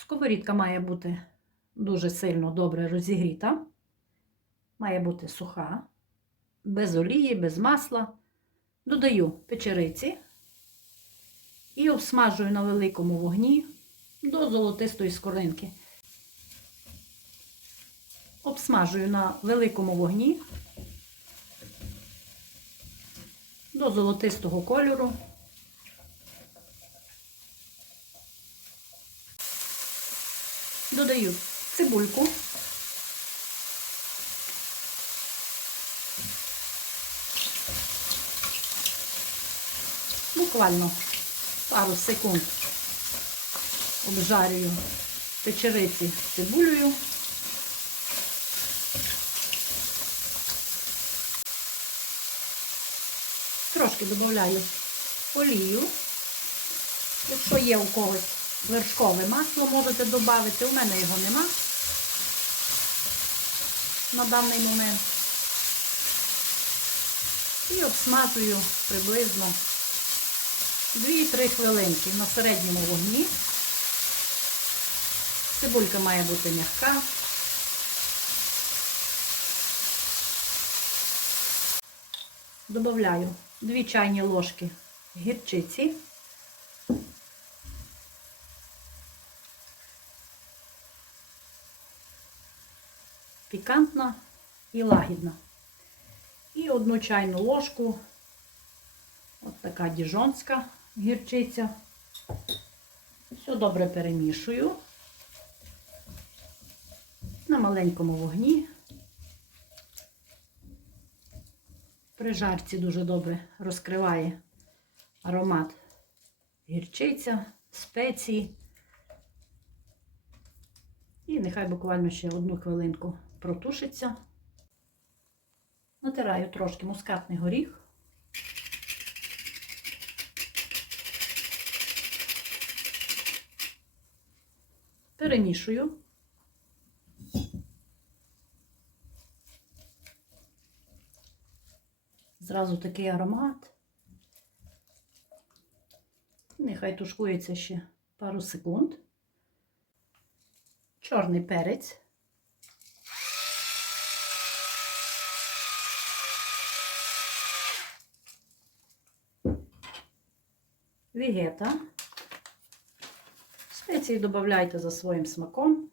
Сковорідка має бути дуже сильно добре розігріта, має бути суха, без олії, без масла. Додаю печериці і обсмажую на великому вогні до золотистої скоринки. Обсмажую на великому вогні до золотистого кольору. Додаю цибульку. Буквально пару секунд обжарюю печериці з цибулею. Трошки додаю олію. Якщо є у когось вершкове масло, можете додати. У мене його нема на даний момент. І обсмажую приблизно 2-3 хвилинки на середньому вогні. Цибулька має бути м'яка. Добавляю 2 чайні ложки гірчиці. Пікантна і лагідна. І одну чайну ложку, от така діжонська гірчиця. Все добре перемішую на маленькому вогні. При жарці дуже добре розкриває аромат гірчиця, спеції. І нехай буквально ще одну хвилинку протушиться. Натираю трошки мускатний горіх. Перемішую. Зразу такий аромат. Нехай тушкується ще пару секунд. Чорний перець. Вігета. Спеції додавайте за своїм смаком.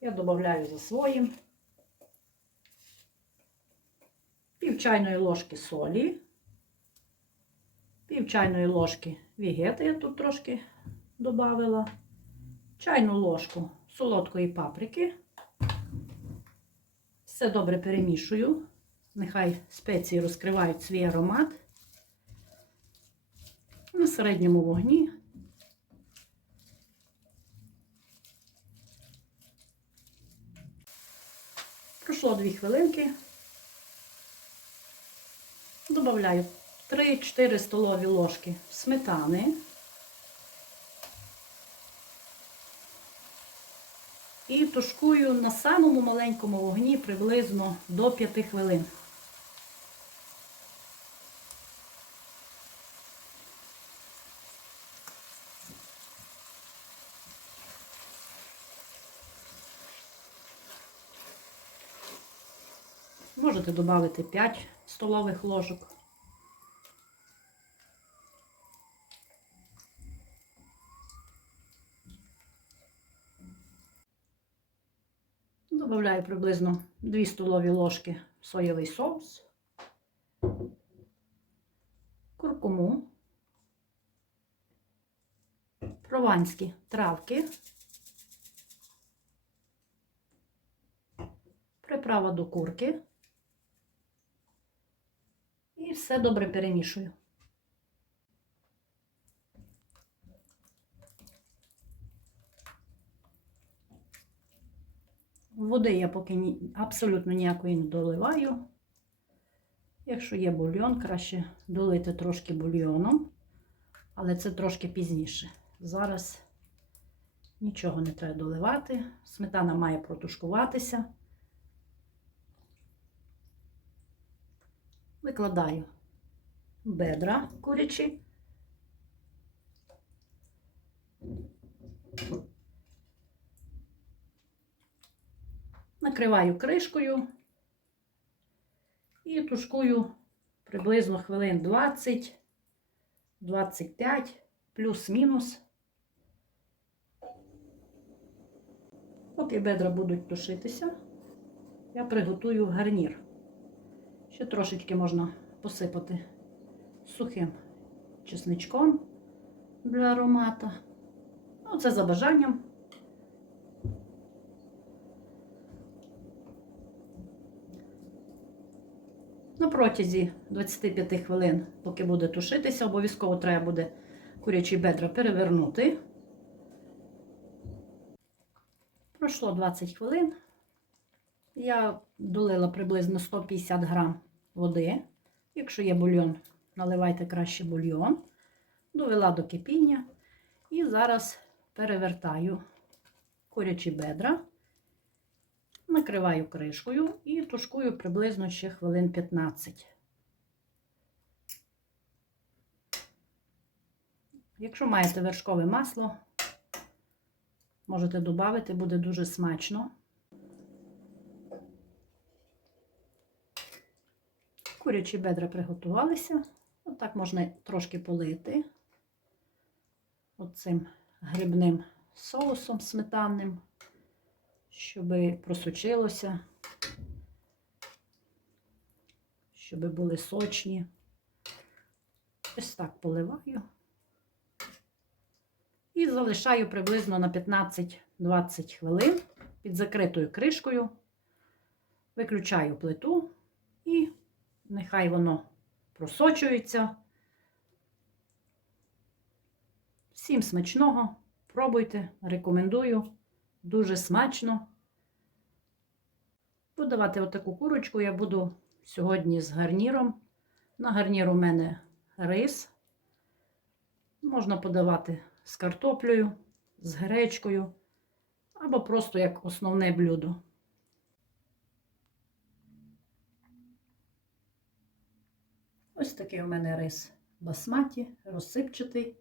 Я додаю за своїм. Пів чайної ложки солі, пів чайної ложки вігети я тут трошки додавила, чайну ложку солодкої паприки. Все добре перемішую. Нехай спеції розкривають свій аромат. На середньому вогні. Пройшло 2 хвилинки. Добавляю 3-4 столові ложки сметани. І тушкую на самому маленькому вогні приблизно до 5 хвилин. Можете додати 5 столових ложок. Добавляю приблизно 2 столові ложки соєвий соус, куркуму, прованські травки, приправа до курки. І все добре перемішую. Води я поки абсолютно ніякої не доливаю. Якщо є бульйон, краще долити трошки бульйоном, але це трошки пізніше. Зараз нічого не треба доливати. Сметана має протушкуватися. Викладаю бедра курячі. Накриваю кришкою і тушкую приблизно хвилин 20, 25, плюс-мінус. Поки бедра будуть тушитися, я приготую гарнір. Ще трошечки можна посипати сухим чесничком для аромата. Ну, це за бажанням. На протязі 25 хвилин, поки буде тушитися, обов'язково треба буде курячі бедра перевернути. Пройшло 20 хвилин. Я долила приблизно 150 грам води. Якщо є бульйон, наливайте краще бульйон. Довела до кипіння. І зараз перевертаю курячі бедра, накриваю кришкою і тушкую приблизно ще хвилин 15. Якщо маєте вершкове масло, можете додати, буде дуже смачно. Курячі бедра приготувалися. Отак можна трошки полити оцим грибним соусом сметанним, щоб просочилося, щоб були сочні. Ось так поливаю. І залишаю приблизно на 15-20 хвилин під закритою кришкою. Виключаю плиту і нехай воно просочується. Всім смачного, пробуйте, рекомендую. Дуже смачно. Подавати отаку курочку я буду сьогодні з гарніром. На гарнір у мене рис. Можна подавати з картоплею, з гречкою, або просто як основне блюдо. Ось такий у мене рис басматі, розсипчатий.